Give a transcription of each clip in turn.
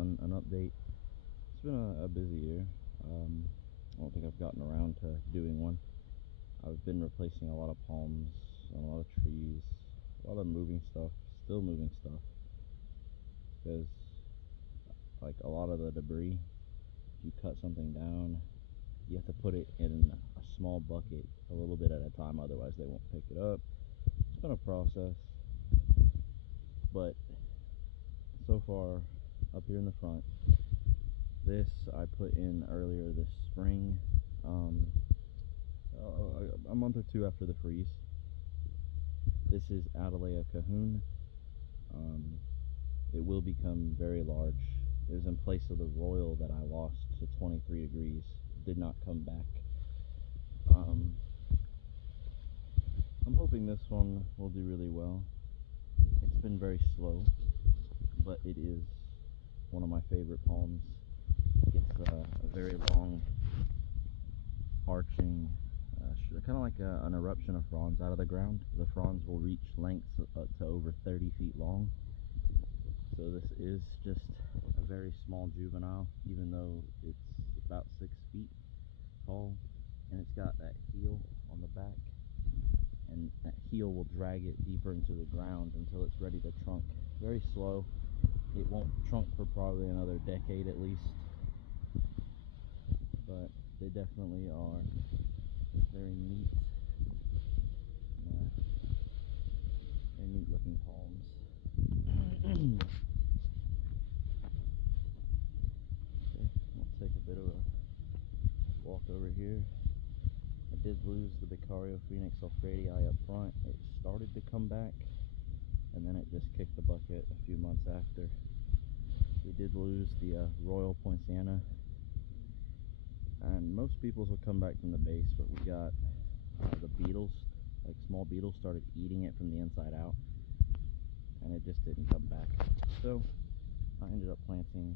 an update. It's been a busy year. I don't think I've gotten around to doing one. I've been replacing a lot of palms and a lot of trees, a lot of moving stuff, still moving stuff, because like a lot of the debris, if you cut something down, you have to put it in a small bucket a little bit at a time, otherwise they won't pick it up. It's been a process, but so far, up here in the front, this I put in earlier this spring, a month or two after the freeze. This is Adelaia Cahoon. It will become very large. It was in place of the Royal that I lost to 23 degrees. Did not come back. I'm hoping this one will do really well. It's been very slow, but it is one of my favorite palms. It's a very long, arching, kind of like an eruption of fronds out of the ground. The fronds will reach lengths up to over 30 feet long. So this is just a very small juvenile, even though it's about 6 feet tall, and it's got that heel on the back, and that heel will drag it deeper into the ground until it's ready to trunk. Very slow. It won't trunk for probably another decade at least, but they definitely are very neat, very neat looking palms. Okay, I'll take a bit of a walk over here. I did lose the Becario Phoenix Alfredii up front. It started to come back, and then it just kicked the bucket a few months after. We did lose the Royal Poinciana, and most people's will come back from the base, but we got the beetles, like small beetles, started eating it from the inside out, and it just didn't come back. So I ended up planting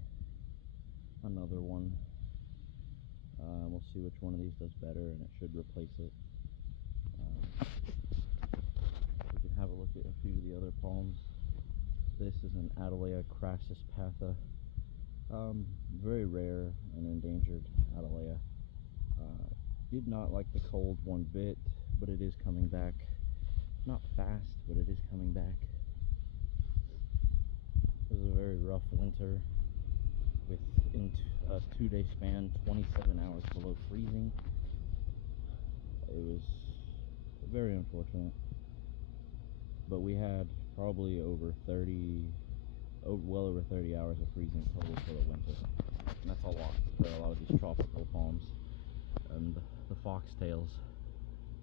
another one. We'll see which one of these does better, and it should replace it. We can have a look at a few of the other palms. This is an Adelaia crassus patha. Very rare and endangered Adelaia. Did not like the cold one bit, but it is coming back. Not fast, but it is coming back. It was a very rough winter with, in a 2-day span, 27 hours below freezing. It was very unfortunate, but we had probably well over 30 hours of freezing total for the winter, and that's a lot for a lot of these tropical palms. And the foxtails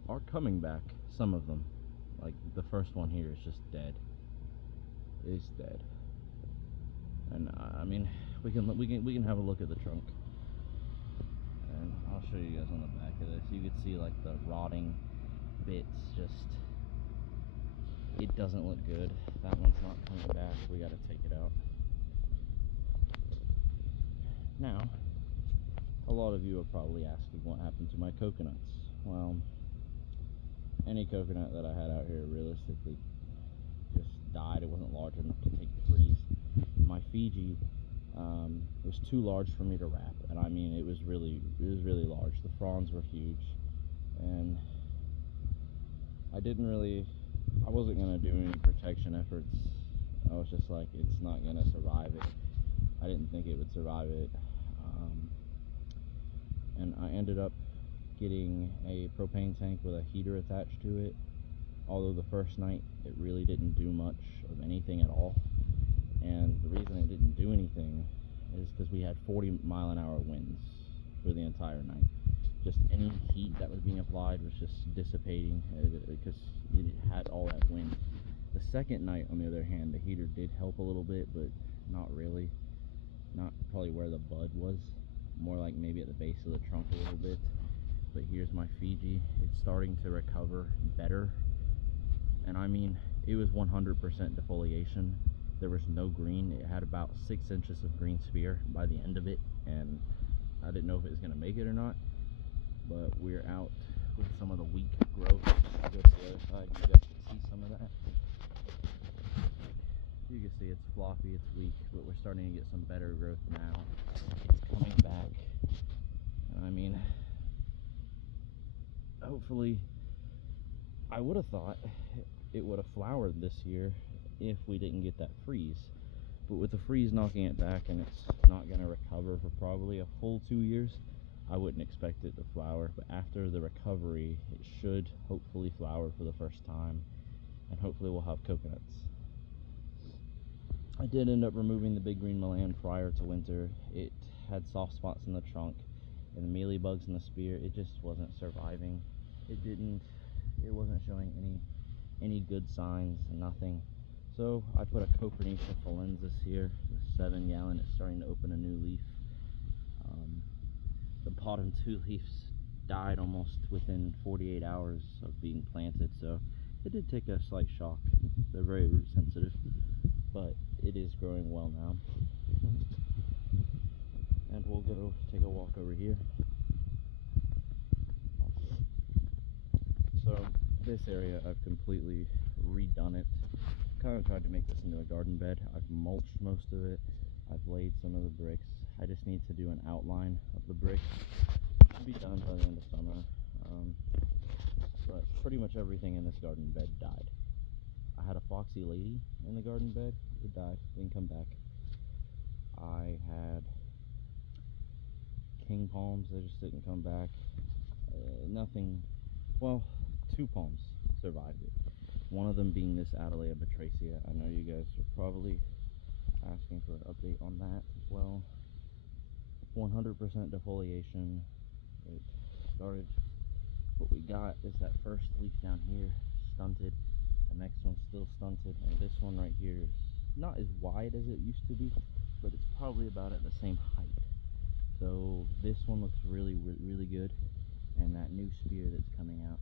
are coming back, some of them. Like the first one here is just dead. It's dead. And I mean, we can have a look at the trunk, and I'll show you guys on the back of this. You can see like the rotting bits. Just, it doesn't look good. That one's not coming back. We got to take it out. Now, a lot of you are probably asking what happened to my coconuts. Well, any coconut that I had out here realistically just died. It wasn't large enough to take the freeze. My Fiji was too large for me to wrap, and I mean it was really large. The fronds were huge, and I wasn't gonna do any protection efforts. I was just like, it's not gonna survive it. I didn't think it would survive it, and I ended up getting a propane tank with a heater attached to it. Although the first night it really didn't do much of anything at all. And the reason it didn't do anything is because we had 40-mile-an-hour winds for the entire night. Just any heat that was being applied was just dissipating because it had all that wind. The second night, on the other hand, the heater did help a little bit, but not really. Not probably where the bud was. More like maybe at the base of the trunk a little bit. But here's my Fiji. It's starting to recover better. And I mean, it was 100% defoliation. There was no green. It had about 6 inches of green spear by the end of it, and I didn't know if it was going to make it or not. But we're out with some of the weak growth. Go to the other side, you guys can see some of that. You can see it's floppy, it's weak, but we're starting to get some better growth now. It's coming back. I mean, hopefully, I would have thought it would have flowered this year if we didn't get that freeze. But with the freeze knocking it back and it's not going to recover for probably a full 2 years, I wouldn't expect it to flower. But after the recovery, it should hopefully flower for the first time, and hopefully we'll have coconuts. I did end up removing the big green Milan prior to winter. It had soft spots in the trunk, and the mealybugs in the spear, it just wasn't surviving. It wasn't showing any good signs, nothing. So I put a Copernica Folensis here, the 7-gallon. It's starting to open a new leaf. The bottom 2 leaves died almost within 48 hours of being planted, so it did take a slight shock. They're very root sensitive, but it is growing well now. And we'll go take a walk over here. So this area, I've completely redone it. Kind of tried to make this into a garden bed. I've mulched most of it. I've laid some of the bricks. I just need to do an outline of the bricks. It should be done by the end of summer. But pretty much everything in this garden bed died. I had a foxy lady in the garden bed. It died, didn't come back. I had king palms, they just didn't come back. Nothing, well, 2 palms survived it. One of them being this Adelaia batracea. I know you guys are probably asking for an update on that as well. 100% defoliation. It started, what we got is that first leaf down here stunted. The next one's still stunted, and this one right here is not as wide as it used to be, but it's probably about at the same height. So this one looks really good, and that new spear that's coming out,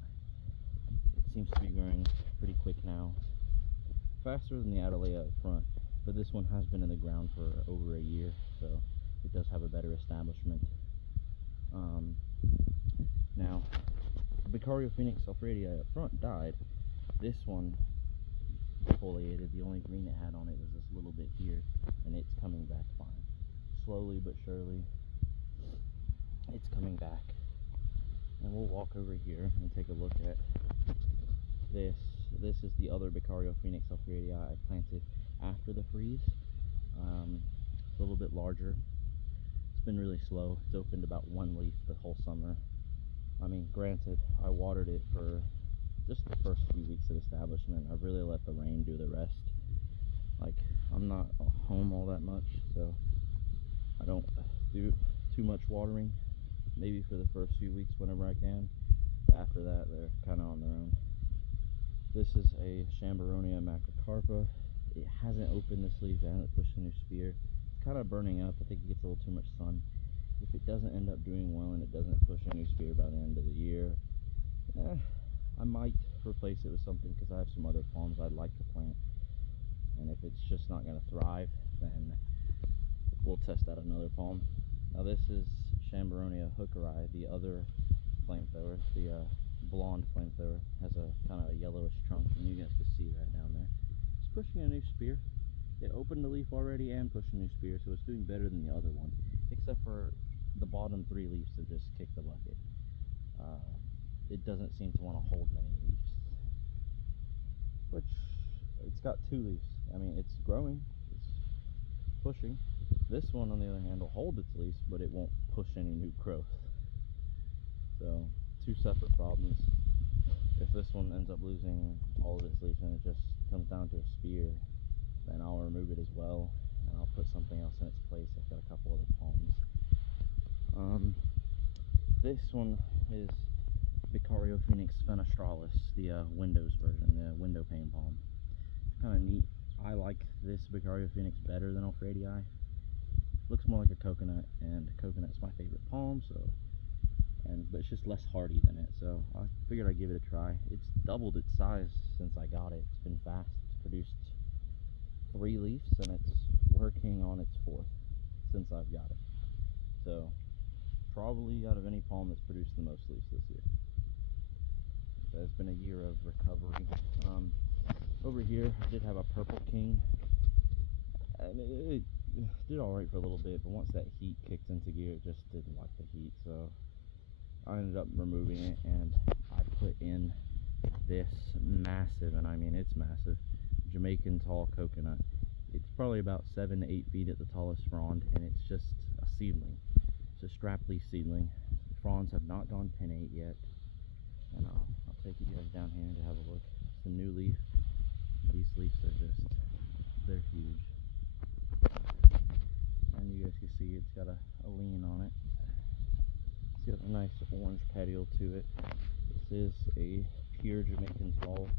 it seems to be growing pretty quick now, faster than the Adelaia up front, but this one has been in the ground for over a year, so it does have a better establishment. Now, the Becaria Phoenix Sulphuretii up front died. This one defoliated. The only green it had on it was this little bit here, and it's coming back fine. Slowly but surely, it's coming back. And we'll walk over here and take a look at this. This is the other Becaria Phoenix Sulphuretii I planted after the freeze. It's a little bit larger. It's been really slow. It's opened about 1 leaf the whole summer. I mean, granted, I watered it for just the first few weeks of establishment. I really let the rain do the rest. Like, I'm not home all that much, so I don't do too much watering. Maybe for the first few weeks whenever I can. But after that, they're kind of on their own. This is a Chamberonia macrocarpa. It hasn't opened this leaf. It hasn't pushed a new spear. It's kind of burning up. I think it gets a little too much sun. If it doesn't end up doing well and it doesn't push a new spear by the end of the year, I might replace it with something, because I have some other palms I'd like to plant. And if it's just not going to thrive, then we'll test out another palm. Now this is Chamberonia hookeri, the other flamethrower. The blonde flamethrower has a kind of a yellowish trunk, and you guys can see that down there. It's pushing a new spear. It opened the leaf already and pushed a new spear, so it's doing better than the other one, except for the bottom 3 leaves have just kicked the bucket. It doesn't seem to want to hold many leaves, which, it's got 2 leaves. I mean, it's growing, it's pushing. This one, on the other hand, will hold its leaves, but it won't push any new growth. So, 2 separate problems. If this one ends up losing all of its leaves and it just comes down to a spear, then I'll remove it as well, and I'll put something else in its place. I've got a couple other palms. This one is Becaria Phoenix fenestralis, the Windows version, the window pane palm. Kind of neat. I like this Becaria Phoenix better than Sulphuretii. Looks more like a coconut, and coconut's my favorite palm, so, but it's just less hardy than it, so I figured I'd give it a try. It's doubled its size since I got it. It's been fast. It's produced 3 leaves, and it's working on its 4th since I've got it. So, probably out of any palm that's produced the most leaves this year. So it's been a year of recovery. Over here, I did have a Purple King and it did all right for a little bit, but once that heat kicked into gear, it just didn't like the heat, so I ended up removing it, and I put in this massive, and I mean it's massive, Jamaican tall coconut. It's probably about 7 to 8 feet at the tallest frond, and it's just a seedling. It's a strap leaf seedling. The fronds have not gone pinnate yet, and I'll take you guys down here to have a look. It's a new leaf. These leaves are just, they're huge. And you guys can see it's got a lean on it. It's got a nice orange petiole to it. This is a pure Jamaican tall.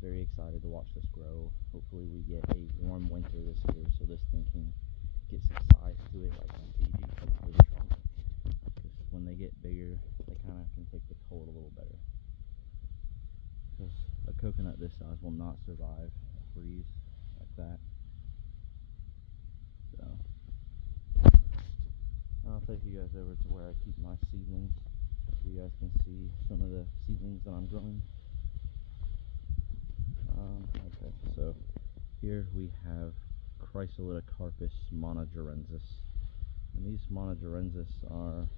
Very excited to watch this grow. Hopefully we get a warm winter this year so this thing can get some size to it, like my Fiji, hopefully the trunk. Because when they get bigger, they kind of can take the cold a little better. Because a coconut this size will not survive a freeze like that. So I'll take you guys over to where I keep my seedlings so you guys can see some of the seedlings that I'm growing. Okay, so here we have Chrysolidocarpus monogerensis, and these monogerensis are,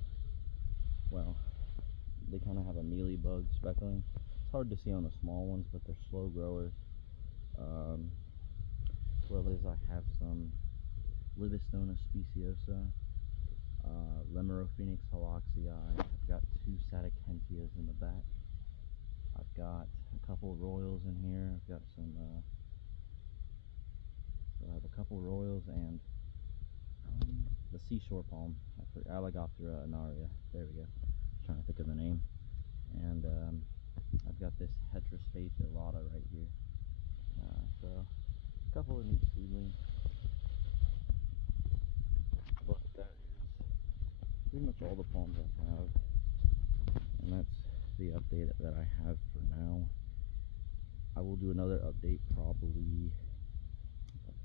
well, they kind of have a mealybug speckling. It's hard to see on the small ones, but they're slow growers. What is, I have some Livistona speciosa, Lemerophoenix holoxii. I've got 2 Sadacanthias in the back. I've got a couple royals in here. I've got some, so I have a couple royals and the seashore palm, Alligoptera anaria. There we go. I'm trying to think of the name. And I've got this Heterospathe elata right here. So a couple of neat seedlings. But that is pretty much all the palms I have, and that's the update that I have for now. I will do another update probably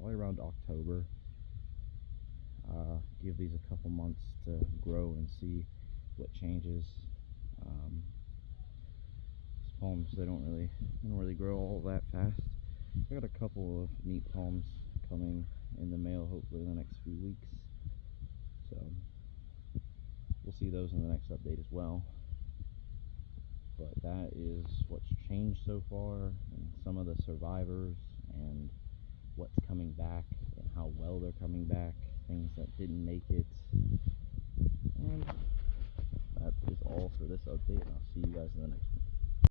around October. Give these a couple months to grow and see what changes. These palms, they don't really grow all that fast. I got a couple of neat palms coming in the mail hopefully in the next few weeks, so we'll see those in the next update as well. But that is what's changed so far, and some of the survivors, and what's coming back, and how well they're coming back, things that didn't make it. And that is all for this update, and I'll see you guys in the next one.